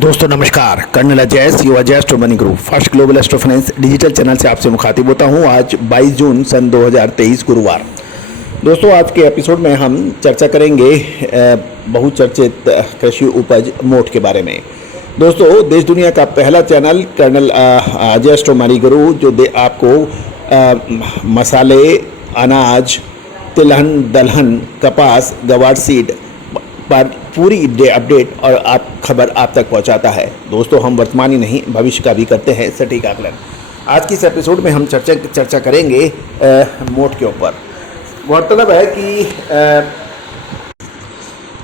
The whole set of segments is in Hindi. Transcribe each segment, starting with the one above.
दोस्तों नमस्कार, कर्नल अजय सी Ajay astro money group first global astro finance digital channel से आपसे मुखातिब होता हूं। आज 22 जून सन 2023 गुरुवार। दोस्तों आज के एपिसोड में हम चर्चा करेंगे बहुचर्चित कृषि उपज मोट के बारे में। दोस्तों देश दुनिया का पहला channel colonel Ajay astro money group जो आपको मसाले, अनाज, तिलहन, दलहन, कपास, गवार सीड पर पूरी अपडेट और खबर आप तक पहुंचाता है। दोस्तों हम वर्तमान ही नहीं भविष्य का भी करते हैं सटीक आकलन। आज की इस एपिसोड में हम चर्चा करेंगे मोट के ऊपर। गौरतलब है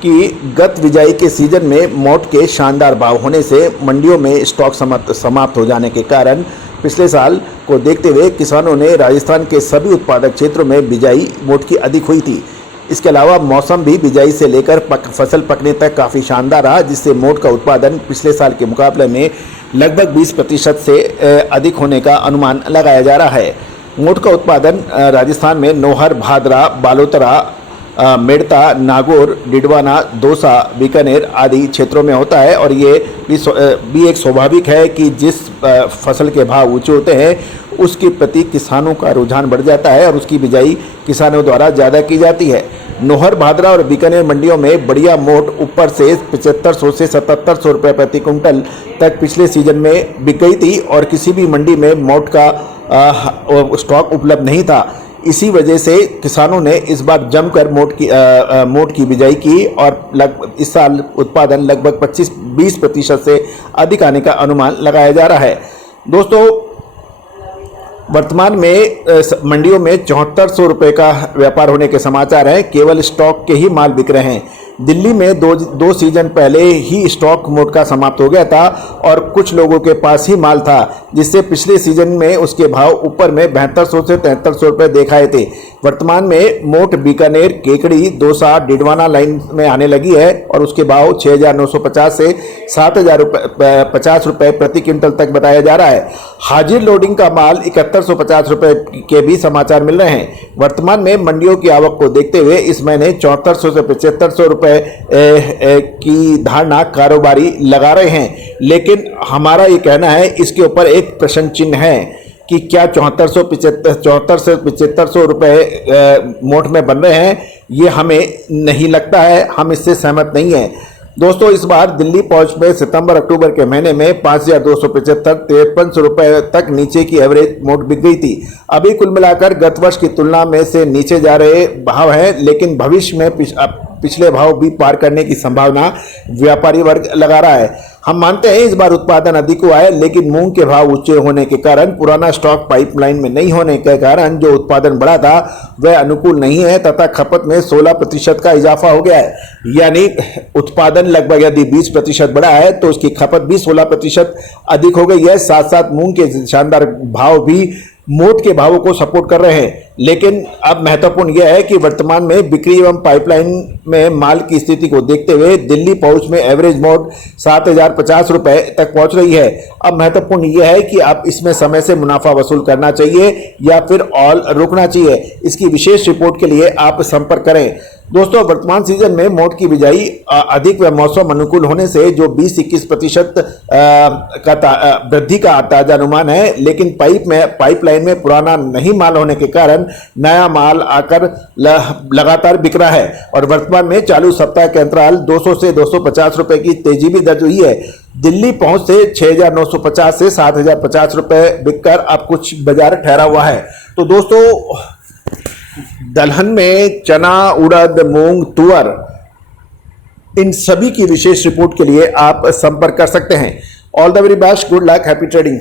कि गत बिजाई के सीजन में मोट के शानदार भाव होने से मंडियों में स्टॉक समाप्त हो जाने के कारण पिछले साल को देखते हुए किसानों ने राजस्थान के सभी उत्पादक क्षेत्रों में बिजाई मोट की अधिक हुई थी। इसके अलावा मौसम भी बिजाई से लेकर फसल पकने तक काफ़ी शानदार रहा, जिससे मोट का उत्पादन पिछले साल के मुकाबले में लगभग 20% से अधिक होने का अनुमान लगाया जा रहा है। मोट का उत्पादन राजस्थान में नौहर, भादरा, बालोतरा, मेड़ता, नागौर, डिडवाना, दौसा, बीकानेर आदि क्षेत्रों में होता है। और ये भी एक स्वाभाविक है कि जिस फसल के भाव ऊंचे होते हैं उसके प्रति किसानों का रुझान बढ़ जाता है और उसकी बिजाई किसानों द्वारा ज़्यादा की जाती है। नौहर, भादरा और बीकानेर मंडियों में बढ़िया मोट ऊपर से 7500 से 7700 रुपये प्रति कुंटल तक पिछले सीजन में बिक गई थी और किसी भी मंडी में मोट का स्टॉक उपलब्ध नहीं था। इसी वजह से किसानों ने इस बार जमकर मोट की बिजाई की और इस साल उत्पादन लगभग 25-20% से अधिक आने का अनुमान लगाया जा रहा है। दोस्तों वर्तमान में मंडियों में 7400 रुपये का व्यापार होने के समाचार हैं। केवल स्टॉक के ही माल बिक रहे हैं। दिल्ली में दो सीजन पहले ही स्टॉक मोट का समाप्त हो गया था और कुछ लोगों के पास ही माल था, जिससे पिछले सीजन में उसके भाव ऊपर में 7200 से 7300 रुपये देखाए थे। वर्तमान में मोट बीकानेर, केकड़ी, दौसा, डिडवाना लाइन में आने लगी है और उसके भाव 6950 से 7050 रुपये प्रति क्विंटल तक बताया जा रहा है। हाजिर लोडिंग का माल 7150 रुपये के भी समाचार मिल रहे हैं। वर्तमान में मंडियों की आवक को देखते हुए इस महीने 7400 से 7500 रुपये की धारणा कारोबारी लगा रहे हैं, लेकिन हमारा ये कहना है इसके ऊपर एक प्रश्न चिन्ह है कि क्या 7400 से 7500 रुपये मोट में बन रहे हैं, ये हमें नहीं लगता है, हम इससे सहमत नहीं हैं। दोस्तों इस बार दिल्ली पहुंच में सितंबर अक्टूबर के महीने में 5275-5300 रुपये तक नीचे की एवरेज मोट बिक गई थी। अभी कुल मिलाकर गत वर्ष की तुलना में से नीचे जा रहे भाव हैं, लेकिन भविष्य में पिछले भाव भी पार करने की संभावना व्यापारी वर्ग लगा रहा है। हम मानते हैं इस बार उत्पादन अधिक हुआ है, लेकिन मूंग के भाव ऊंचे होने के कारण पुराना स्टॉक पाइपलाइन में नहीं होने के कारण जो उत्पादन बढ़ा था वह अनुकूल नहीं है तथा खपत में 16% का इजाफा हो गया है। यानी उत्पादन लगभग यदि 20% बढ़ा है तो उसकी खपत भी 16% अधिक हो गई है। साथ साथ मूंग के शानदार भाव भी मोट के भावों को सपोर्ट कर रहे हैं। लेकिन अब महत्वपूर्ण यह है कि वर्तमान में बिक्री एवं पाइपलाइन में माल की स्थिति को देखते हुए दिल्ली पहुंच में एवरेज मोट 7050 रुपये तक पहुंच रही है। अब महत्वपूर्ण यह है कि आप इसमें समय से मुनाफा वसूल करना चाहिए या फिर ऑल रुकना चाहिए। इसकी विशेष रिपोर्ट के लिए आप संपर्क करें। दोस्तों वर्तमान सीजन में मोट की बिजाई अधिक व मौसम अनुकूल होने से जो 20-21% का वृद्धि का ताजा अनुमान है, लेकिन पाइपलाइन में पुराना नहीं माल होने के कारण नया माल आकर लगातार बिक रहा है और वर्तमान में चालू सप्ताह के अंतराल 200 से 250 रुपए की तेजी भी दर्ज हुई है। दिल्ली पहुंच से 6950 से 7050 रुपए बिककर अब कुछ बाजार ठहरा हुआ है। तो दोस्तों दलहन में चना, उड़द, मूंग, तुअर इन सभी की विशेष रिपोर्ट के लिए आप संपर्क कर सकते हैं। All the very best, good luck, happy trading.